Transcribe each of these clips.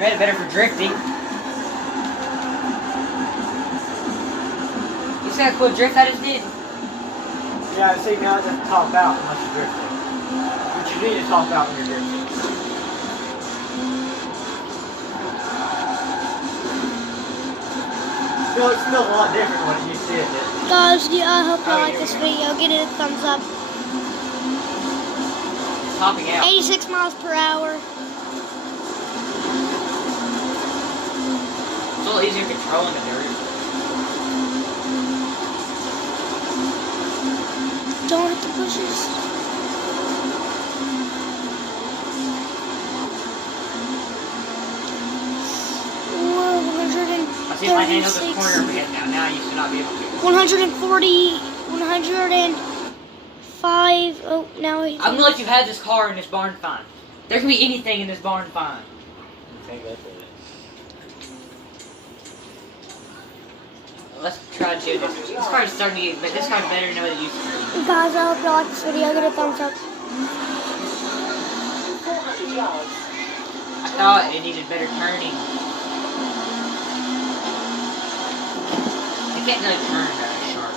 made it better for drifting. You see how cool drift I just did? Yeah, see, now it doesn't top out unless you're drifting. But you need to top out when you're drifting. It's still a lot different when you see it. Guys, yeah, I hope you like this video. Give it a thumbs up. Topping out. 86 miles per hour. It's a little easier controlling the dirt. Don't hit the bushes. Whoa, I see if I handle this corner again now. Now I used to not be able to. 140, 105. Oh, now I'm gonna let you have this car in this barn find. There can be anything in this barn find. Let's try to do this. This car is starting to get, but this car's better than what it used to be. Guys, I hope you like this video. Give it a thumbs up. 400 yards. I thought it needed better turning. It can't really turn very sharp.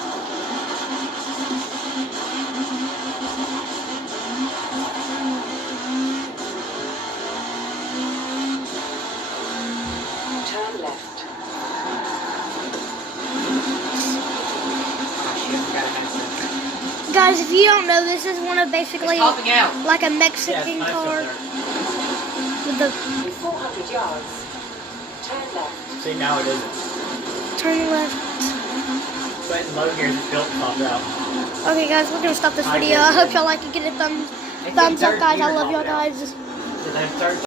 Turn left. Guys, if you don't know, this is one of basically It's topping out. like a Yeah, Mexican it's nice car up there. with the 400 yards. Turn left. See, now it isn't. turn left. But in low gears, it's built to top out. Okay, guys, we're gonna stop this I video. guess I hope it- y'all like it. Give it a thumbs It's up, third guys. I gear love y'all top out. guys. So then third